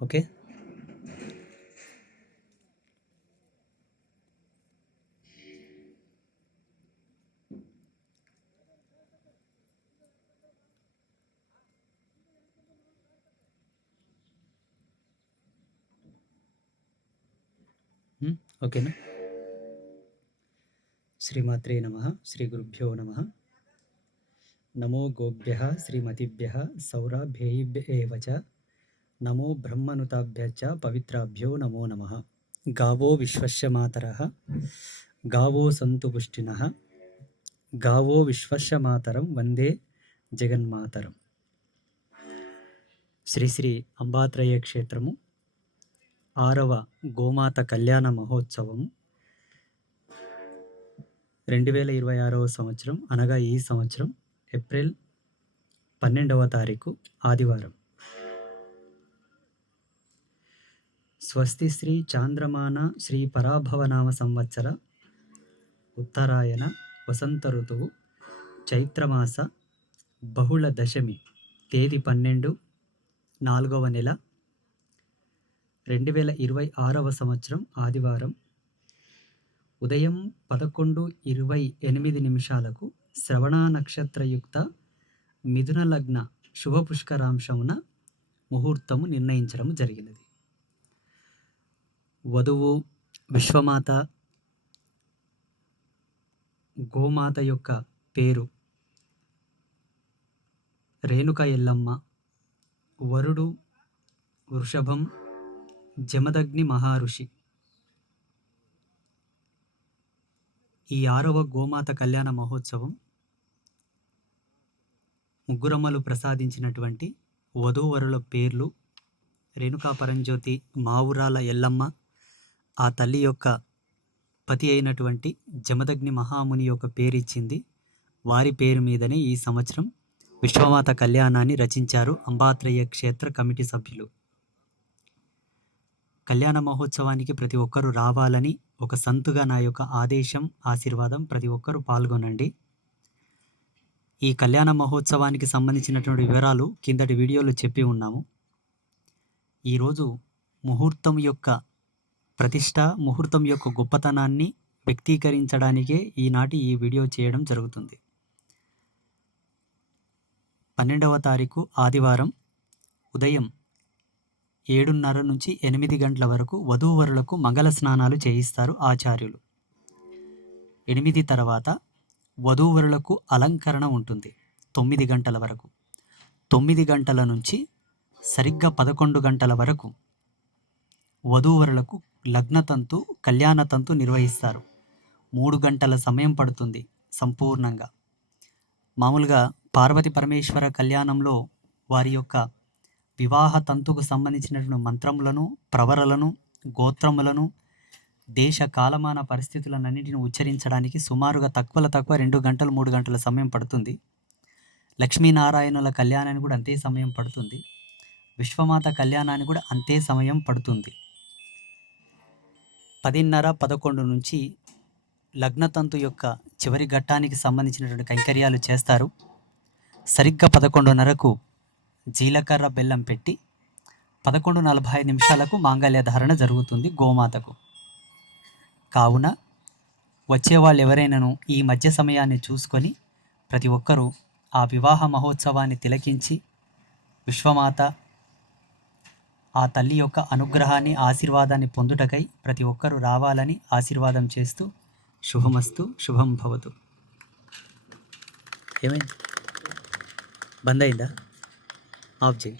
Okay. ఓకేనా? శ్రీమాత్రే నమః. శ్రీ గురుభ్యో నమః. నమో గోభ్యః శ్రీమతిభ్యః సౌరభ్యేభ్య ఏవ చ నమో బ్రహ్మనుతాభ్యశ్చ పవిత్రాభ్యో నమో నమః. గావో విశ్వస్య మాతరః గావో సంతు పుష్టినః గావో విశ్వస్య మాతరం వందే జగన్మాతరం. శ్రీ శ్రీ అంబాత్రయ క్షేత్రము 6వ గోమాత కళ్యాణ మహోత్సవము 2026వ సంవత్సరం, అనగా ఈ సంవత్సరం ఏప్రిల్ 12వ తారీఖు ఆదివారం. స్వస్తి శ్రీ చాంద్రమాన శ్రీ పరాభవనామ సంవత్సర ఉత్తరాయణ వసంత ఋతువు చైత్రమాస బహుళ దశమి తేదీ 12 4వ నెల 2026వ సంవత్సరం ఆదివారం ఉదయం 11:28 శ్రవణ నక్షత్రయుక్త మిథున లగ్న శుభ పుష్కరాంశమున ముహూర్తము నిర్ణయించడం జరిగినది. వధువు విశ్వమాత గోమాత యొక్క పేరు రేణుక ఎల్లమ్మ. వరుడు వృషభం జమదగ్ని మహర్షి. ఈ 6వ గోమాత కళ్యాణ మహోత్సవం ముగ్గురమ్మలు ప్రసాదించినటువంటి వధూవరుల పేర్లు రేణుకా పరంజ్యోతి, మావురాల ఎల్లమ్మ, ఆ తల్లి యొక్క పతి అయినటువంటి జమదగ్ని మహాముని యొక్క పేరు ఇచ్చింది. వారి పేరు మీదనే ఈ సంవత్సరం విశ్వమాత కళ్యాణాన్ని రచించారు అంబాత్రయ క్షేత్ర కమిటీ సభ్యులు. కళ్యాణ మహోత్సవానికి ప్రతి ఒక్కరూ రావాలని ఒక సంతుగా నా యొక్క ఆదేశం, ఆశీర్వాదం. ప్రతి ఒక్కరూ పాల్గొనండి. ఈ కళ్యాణ మహోత్సవానికి సంబంధించినటువంటి వివరాలు కిందటి వీడియోలో చెప్పి ఉన్నాము. ఈరోజు ముహూర్తం యొక్క ప్రతిష్ట, ముహూర్తం యొక్క గొప్పతనాన్ని వ్యక్తీకరించడానికే ఈనాటి ఈ వీడియో చేయడం జరుగుతుంది. 12వ తారీఖు ఆదివారం ఉదయం 7:30 నుంచి 8 గంటల వరకు వధూవరులకు మంగళ స్నానాలు చేయిస్తారు ఆచార్యులు. 8 తర్వాత వధూవరులకు అలంకరణ ఉంటుంది 9 గంటల వరకు. 9 గంటల నుంచి సరిగ్గా 11 గంటల వరకు వధూవరులకు లగ్నతంతు, కళ్యాణతంతు నిర్వహిస్తారు. 3 గంటల సమయం పడుతుంది సంపూర్ణంగా. మామూలుగా పార్వతి పరమేశ్వర కళ్యాణంలో వారి యొక్క వివాహ తంతుకు సంబంధించినటువంటి మంత్రములను, ప్రవరలను, గోత్రములను, దేశ కాలమాన పరిస్థితులన్నింటిని ఉచ్చరించడానికి సుమారుగా తక్కువ 2 గంటలు 3 గంటల సమయం పడుతుంది. లక్ష్మీనారాయణుల కళ్యాణానికి కూడా అంతే సమయం పడుతుంది. విశ్వమాత కళ్యాణానికి కూడా అంతే సమయం పడుతుంది. 10:30-11 నుంచి లగ్నతంతు యొక్క చివరి ఘట్టానికి సంబంధించినటువంటి కైంకర్యాలు చేస్తారు. సరిగ్గా 11:30కు జీలకర్ర బెల్లం పెట్టి 11:45 మాంగళ్య ధారణ జరుగుతుంది గోమాతకు. కావున వచ్చేవాళ్ళు ఎవరైనాను ఈ మధ్య సమయాన్ని చూసుకొని ప్రతి ఒక్కరూ ఆ వివాహ మహోత్సవాన్ని తిలకించి విశ్వమాత ఆ తల్లి యొక్క అనుగ్రహాన్ని, ఆశీర్వాదాన్ని పొందుటకై ప్రతి ఒక్కరూ రావాలని ఆశీర్వాదం చేస్తూ శుభమస్తు, శుభం భవతు. ఏమైంది? బంద్ అయిందా? ఆఫ్ చేయి.